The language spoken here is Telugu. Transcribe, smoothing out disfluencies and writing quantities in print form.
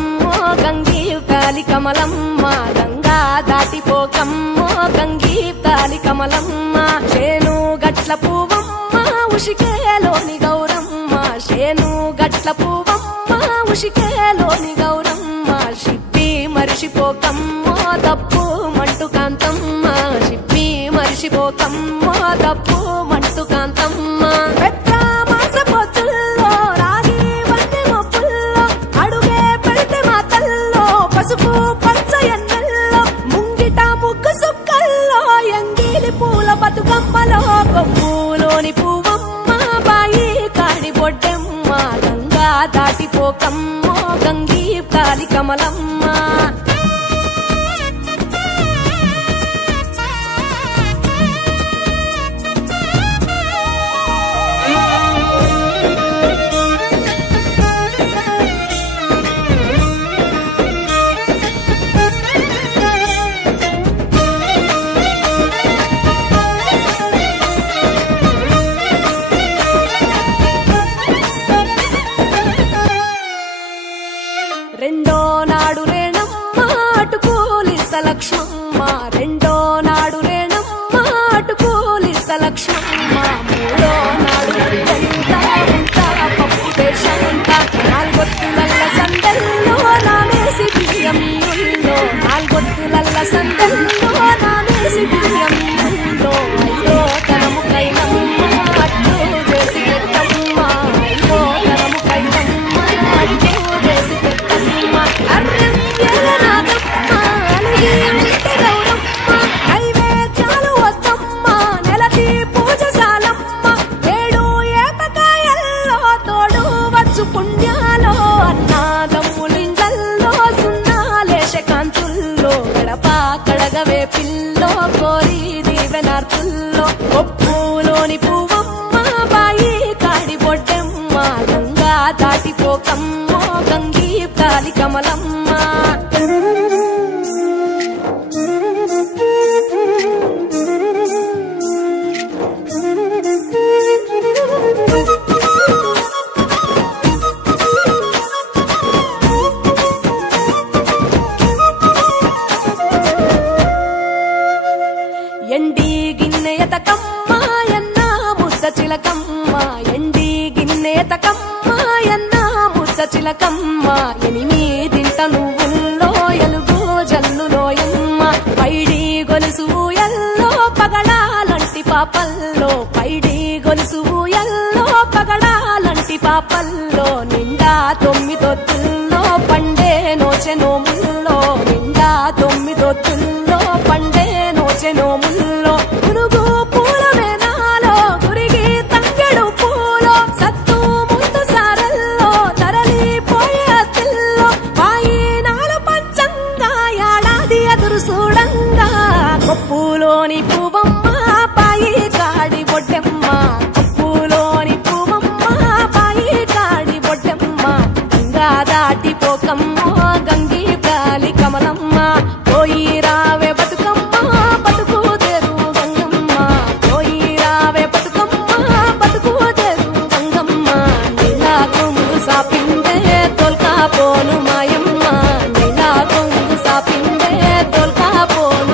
కమలమ్మో గంగీతాలి కమలమ్మ గంగా దాటిపోకమ్మో గంగీతాలి కమలమ్మ శేను గట్ల పువ్వమ్మ ఉషికేలోని గౌరమ్మ శేను గట్ల పువ్వమ్మ ఉషికేలోని గౌరమ్మ షిప్పి మరిషిపోకమ్మో దప్పు మంటు కాంతమ్మ షిప్పి మరిషిపోకమ్మో దప్పు మంటు కాంతమ్మ పసుపు పచ్చ ఎన్నెల్లో ముంగిట ముగ్గు సుక్కల్లో ఎంగిలి పూల బతుకమ్మలో కొమ్ములోని పువ్వమ్మ బాయి కాడి బొడ్డెమ్మ గంగా దాటిపోకమ్మో గంగీతాలి కమలమ్మ రెండో నాడు రేణమ్మ అటుకూలిస్త లక్ష్మమ్మ రెండో నాడు రేణమ్మ అటుకూలిస్త లక్ష్మమ్మ మూడో నాడు ఉంటా పప్పు దేశంతా నాలుగొత్తులల్ల సందల్లో నానేసి బియ్యంలో నాలుగొత్తులల్ల సందల్లో నానేసి బియ్యంలో ఐదో తనము కైనమ్మ అట్టు చేసి పెట్టమ్మ ఐదో తనము కైనమ్మ అట్టు చేసి నైవేద్యాలు వద్దమ్మ నెలకి పూజశాలమ్మ ఏడు ఏపకాయల్లో తోడు వచ్చు పుణ్యాలో అన్నాదమ్ములింగల్లో సున్నాలేశ కాంతుల్లో గడప కడగవే పిల్లో కోరి దీవెనార్తుల్లో ఒప్పులోని పువ్వమ్మ బాయి కాడి బొడ్డెమ్మ గంగా దాటిపోకమ్మో గంగీతాలి కమలమ్మ ఎండి గిన్నెయతకమ్మ ఎన్నా ముద్ద చిలకమ్మ ఎండి గిన్నెయతకమ్మ ఎన్నా ముద్ద చిలకమ్మ ఎనిమిదింట నువ్వుల్లో ఎలుగు జల్లులోయమ్మ పైడి గొలుసు ఎల్లో పగడాలంటి పాపల్లో పైడి గొలుసు ఎల్లో పగడాలంటి పాపల్లో